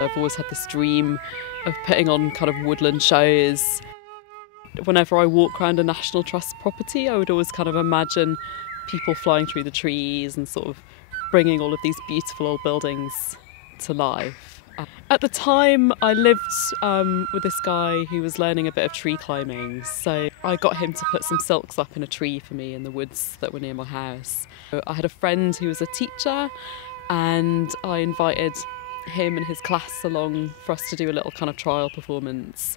I've always had this dream of putting on kind of woodland shows. Whenever I walk around a National Trust property, I would always kind of imagine people flying through the trees and sort of bringing all of these beautiful old buildings to life. At the time, I lived with this guy who was learning a bit of tree climbing, so I got him to put some silks up in a tree for me in the woods that were near my house. I had a friend who was a teacher, and I invited him and his class along for us to do a little kind of trial performance.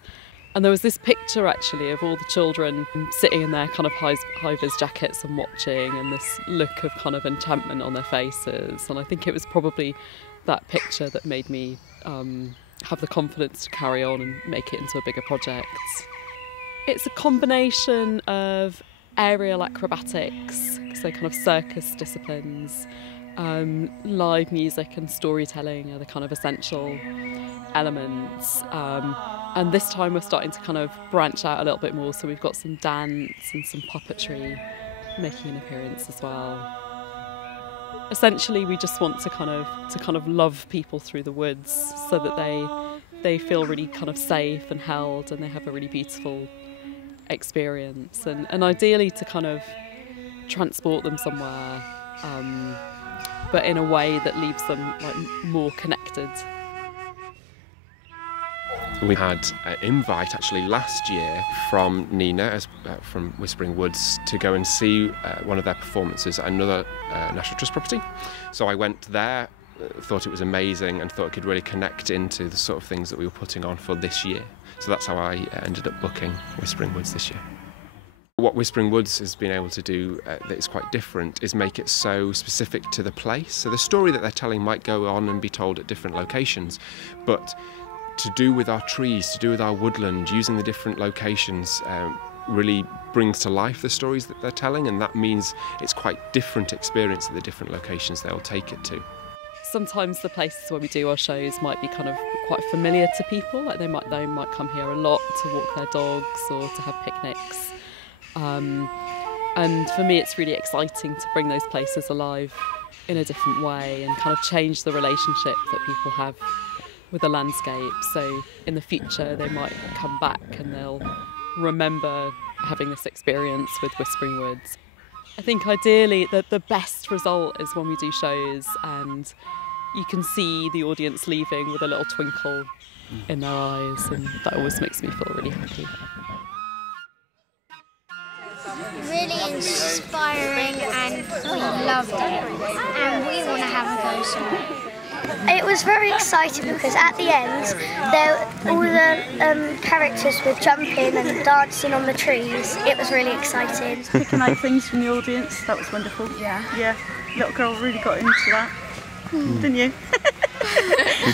And there was this picture actually of all the children sitting in their kind of high-vis jackets and watching, and this look of kind of enchantment on their faces. And I think it was probably that picture that made me have the confidence to carry on and make it into a bigger project. It's a combination of aerial acrobatics, so kind of circus disciplines, live music and storytelling are the kind of essential elements. And this time we're starting to kind of branch out a little bit more, so we've got some dance and some puppetry making an appearance as well. Essentially, we just want to kind of love people through the woods, so that they feel really kind of safe and held, and they have a really beautiful experience, and ideally to kind of transport them somewhere, but in a way that leaves them like more connected. We had an invite actually last year from Nina from Whispering Woods to go and see one of their performances at another National Trust property. So I went there, thought it was amazing, and thought it could really connect into the sort of things that we were putting on for this year. So that's how I ended up booking Whispering Woods this year. What Whispering Woods has been able to do that is quite different is make it so specific to the place. So the story that they're telling might go on and be told at different locations, but to do with our trees, to do with our woodland, using the different locations really brings to life the stories that they're telling, and that means it's quite different experience at the different locations they'll take it to. Sometimes the places where we do our shows might be kind of quite familiar to people, like they might come here a lot to walk their dogs or to have picnics. And for me it's really exciting to bring those places alive in a different way and kind of change the relationship that people have with the landscape. So in the future they might come back and they'll remember having this experience with Whispering Woods. I think ideally the best result is when we do shows and you can see the audience leaving with a little twinkle in their eyes, and that always makes me feel really happy. Really inspiring, and we loved it, and we want to have a go soon. It was very exciting because at the end, all the characters were jumping and dancing on the trees. It was really exciting. Picking out things from the audience, that was wonderful. Yeah. Yeah, little girl really got into that, didn't you?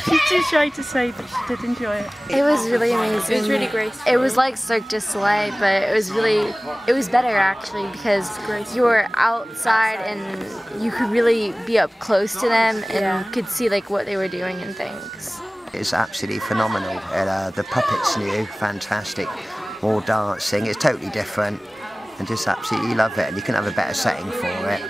She's too shy to say, but she did enjoy it. It was really amazing. It was really graceful. It was like Cirque du Soleil, but it was better actually, because you were outside and you could really be up close to them and could see like what they were doing and things. It's absolutely phenomenal. The puppets new, fantastic. More dancing, it's totally different, and just absolutely love it, and you couldn't have a better setting for it.